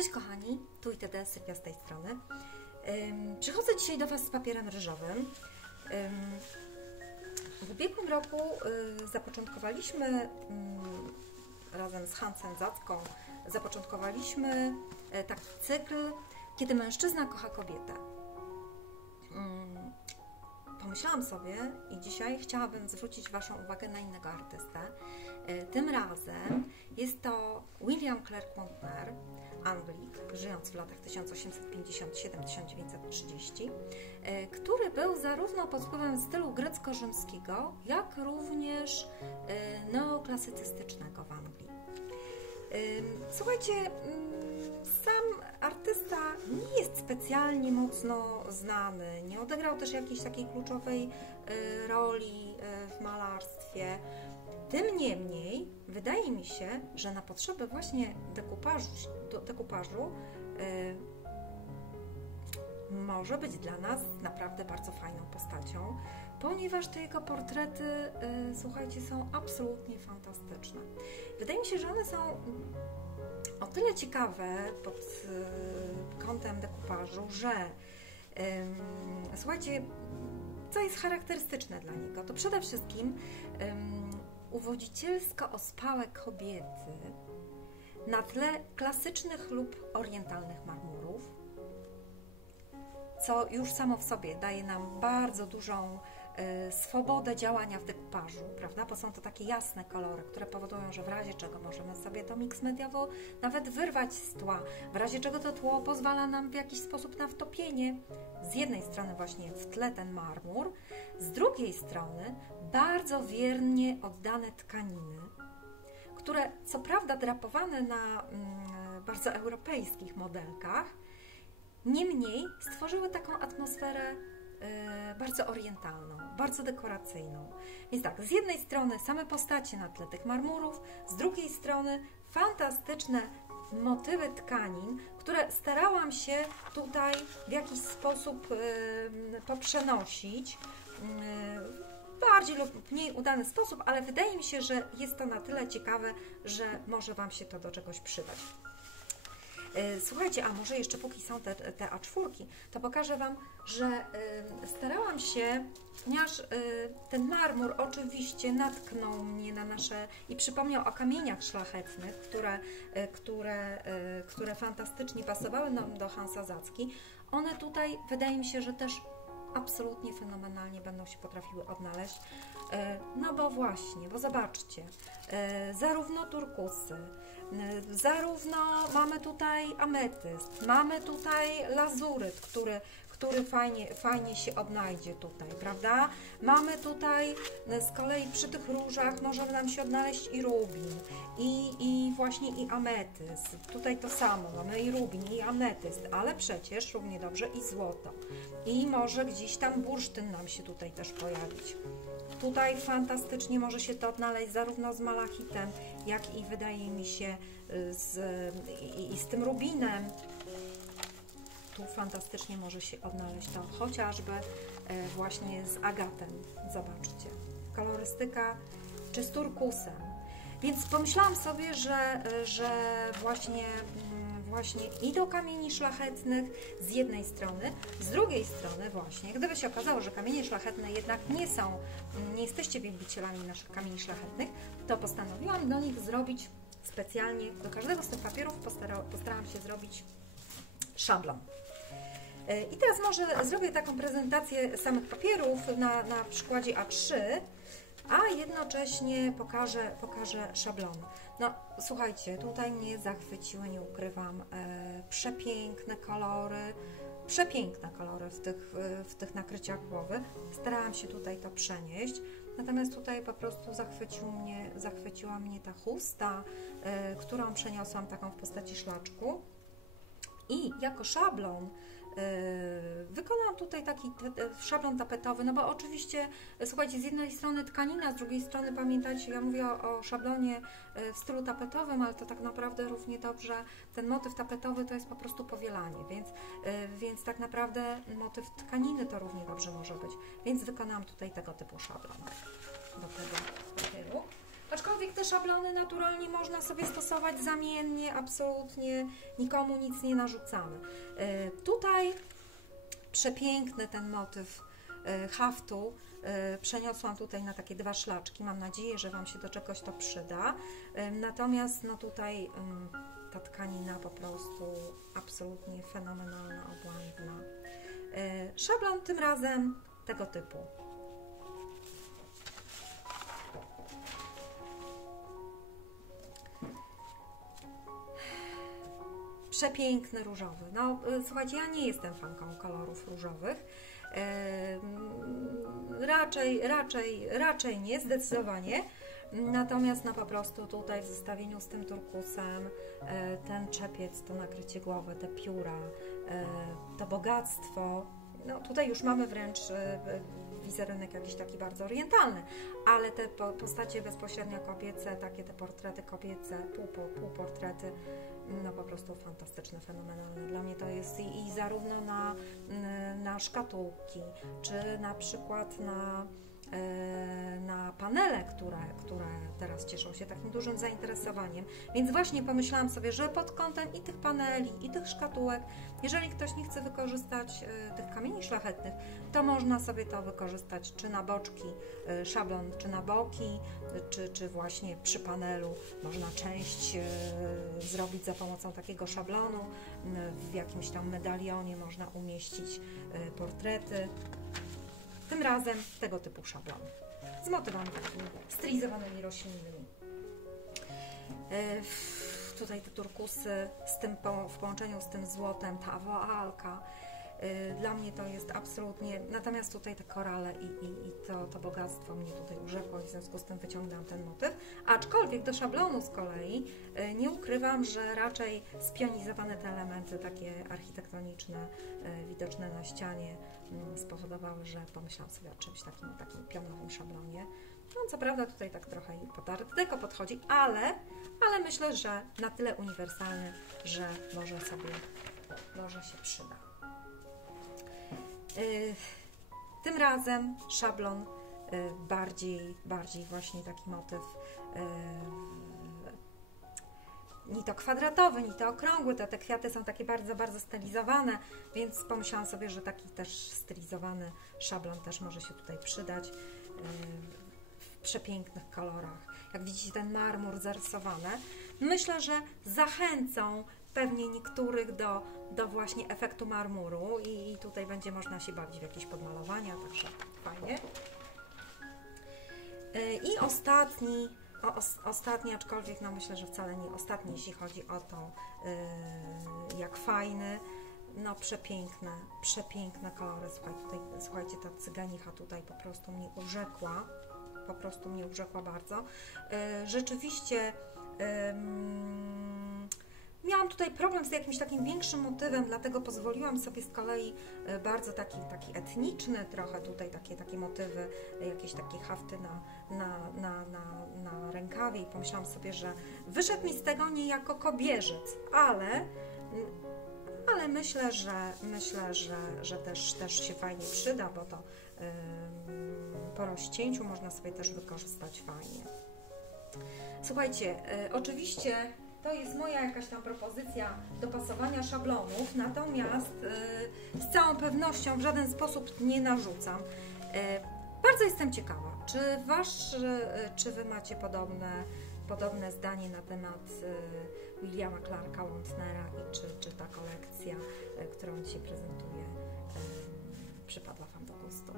Cześć kochani, tu ITD, Sylwia z tej strony. Przychodzę dzisiaj do Was z papierem ryżowym. W ubiegłym roku zapoczątkowaliśmy razem z Hansem Zacką taki cykl, kiedy mężczyzna kocha kobietę. Pomyślałam sobie i dzisiaj chciałabym zwrócić Waszą uwagę na innego artystę. Tym razem jest to William Clark Montner, Anglik, żyjąc w latach 1857-1930, który był zarówno pod wpływem stylu grecko-rzymskiego, jak również neoklasycystycznego w Anglii. Słuchajcie, sam artysta nie jest specjalnie mocno znany, nie odegrał też jakiejś takiej kluczowej roli w malarstwie. Tym niemniej wydaje mi się, że na potrzeby właśnie dekupażu może być dla nas naprawdę bardzo fajną postacią, ponieważ te jego portrety, słuchajcie, są absolutnie fantastyczne. Wydaje mi się, że one są o tyle ciekawe pod kątem dekupażu, że słuchajcie, co jest charakterystyczne dla niego, to przede wszystkim uwodzicielsko ospałe kobiety na tle klasycznych lub orientalnych marmurów, co już samo w sobie daje nam bardzo dużą swobodę działania w dekupażu, prawda? Bo są to takie jasne kolory, które powodują, że w razie czego możemy sobie to mix mediowo nawet wyrwać z tła, w razie czego to tło pozwala nam w jakiś sposób na wtopienie z jednej strony właśnie w tle ten marmur, z drugiej strony bardzo wiernie oddane tkaniny, które co prawda drapowane na bardzo europejskich modelkach, niemniej stworzyły taką atmosferę bardzo orientalną, bardzo dekoracyjną. Więc tak, z jednej strony same postacie na tle tych marmurów, z drugiej strony fantastyczne motywy tkanin, które starałam się tutaj w jakiś sposób poprzenosić w bardziej lub mniej udany sposób, ale wydaje mi się, że jest to na tyle ciekawe, że może Wam się to do czegoś przydać. Słuchajcie, a może jeszcze póki są te A4, to pokażę Wam, że starałam się, ponieważ ten marmur oczywiście natknął mnie na nasze i przypomniał o kamieniach szlachetnych, które fantastycznie pasowały nam do Hansa Zacki. One tutaj, wydaje mi się, że też absolutnie fenomenalnie będą się potrafiły odnaleźć. No bo właśnie, bo zobaczcie, zarówno turkusy, zarówno mamy tutaj ametyst, mamy tutaj lazuryt, który fajnie się odnajdzie tutaj, prawda? Mamy tutaj z kolei przy tych różach może nam się odnaleźć i rubin, i właśnie i ametyst. Tutaj to samo, mamy i rubin, i ametyst, ale przecież równie dobrze i złoto. I może gdzieś tam bursztyn nam się tutaj też pojawić. Tutaj fantastycznie może się to odnaleźć zarówno z malachitem, jak i wydaje mi się z tym rubinem. Tu fantastycznie może się odnaleźć to chociażby właśnie z agatem. Zobaczcie, kolorystyka czy z turkusem. Więc pomyślałam sobie, że właśnie i do kamieni szlachetnych z jednej strony, z drugiej strony właśnie, gdyby się okazało, że kamienie szlachetne jednak nie jesteście wielbicielami naszych kamieni szlachetnych, to postanowiłam do nich zrobić specjalnie, do każdego z tych papierów postarałam się zrobić szablon. I teraz może zrobię taką prezentację samych papierów na przykładzie A3, a jednocześnie pokażę szablony. No słuchajcie, tutaj mnie zachwyciły, nie ukrywam, przepiękne kolory w tych nakryciach głowy. Starałam się tutaj to przenieść, natomiast tutaj po prostu zachwyciła mnie ta chusta, którą przeniosłam taką w postaci szlaczku i jako szablon wykonałam tutaj taki szablon tapetowy, no bo oczywiście, słuchajcie, z jednej strony tkanina, z drugiej strony pamiętajcie, ja mówię o szablonie w stylu tapetowym, ale to tak naprawdę równie dobrze, ten motyw tapetowy to jest po prostu powielanie, więc tak naprawdę motyw tkaniny to równie dobrze może być, więc wykonałam tutaj tego typu szablon do tego papieru. Aczkolwiek te szablony naturalnie można sobie stosować zamiennie, absolutnie nikomu nic nie narzucamy. Tutaj przepiękny ten motyw haftu przeniosłam tutaj na takie 2 szlaczki. Mam nadzieję, że Wam się do czegoś to przyda. Natomiast no tutaj ta tkanina po prostu absolutnie fenomenalna, obłędna. Szablon tym razem tego typu. Przepiękny różowy. No słuchajcie, ja nie jestem fanką kolorów różowych. Raczej nie, zdecydowanie. Natomiast no po prostu tutaj w zestawieniu z tym turkusem ten czepiec, to nakrycie głowy, te pióra, to bogactwo, no tutaj już mamy wręcz wizerunek jakiś taki bardzo orientalny, ale te postacie bezpośrednio kobiece, takie te portrety kobiece, półportrety, no po prostu fantastyczne, fenomenalne. Dla mnie to jest i zarówno na szkatułki, czy na przykład na panele, które teraz cieszą się takim dużym zainteresowaniem. Więc właśnie pomyślałam sobie, że pod kątem i tych paneli, i tych szkatułek, jeżeli ktoś nie chce wykorzystać tych kamieni szlachetnych, to można sobie to wykorzystać czy na boczki, szablon, czy na boki, czy właśnie przy panelu. Można część zrobić za pomocą takiego szablonu. W jakimś tam medalionie można umieścić portrety. Tym razem tego typu szablon z motywami takimi stylizowanymi roślinnymi. Tutaj te turkusy w połączeniu z tym złotem, ta woalka. Dla mnie to jest absolutnie, natomiast tutaj te korale i to bogactwo mnie tutaj urzekło i w związku z tym wyciągnęłam ten motyw. Aczkolwiek do szablonu z kolei nie ukrywam, że raczej spionizowane te elementy takie architektoniczne, widoczne na ścianie spowodowały, że pomyślałam sobie o czymś takim pionowym szablonie. No, co prawda tutaj tak trochę i pod art deco podchodzi, ale myślę, że na tyle uniwersalny, że może się przyda. Tym razem szablon bardziej właśnie taki motyw ni to kwadratowy, ni to okrągły, te kwiaty są takie bardzo stylizowane, więc pomyślałam sobie, że taki też stylizowany szablon też może się tutaj przydać w przepięknych kolorach. Jak widzicie, ten marmur zarysowany. Myślę, że zachęcą pewnie niektórych do właśnie efektu marmuru i tutaj będzie można się bawić w jakieś podmalowania, także fajnie. I ostatni, aczkolwiek no myślę, że wcale nie ostatni, jeśli chodzi o to, jak fajny, no przepiękne kolory. Słuchajcie, ta cyganicha tutaj po prostu mnie urzekła bardzo. Rzeczywiście miałam tutaj problem z jakimś takim większym motywem, dlatego pozwoliłam sobie z kolei bardzo taki etniczny trochę tutaj, takie motywy, jakieś takie hafty na rękawie i pomyślałam sobie, że wyszedł mi z tego niejako kobierzec, ale myślę, że też się fajnie przyda, bo to po rozcięciu można sobie też wykorzystać fajnie. Słuchajcie, oczywiście to jest moja jakaś tam propozycja dopasowania szablonów, natomiast z całą pewnością w żaden sposób nie narzucam. Bardzo jestem ciekawa, czy Wy macie podobne zdanie na temat Williama Clarka Wontnera i czy ta kolekcja, którą dzisiaj prezentuję, przypadła Wam do gustu.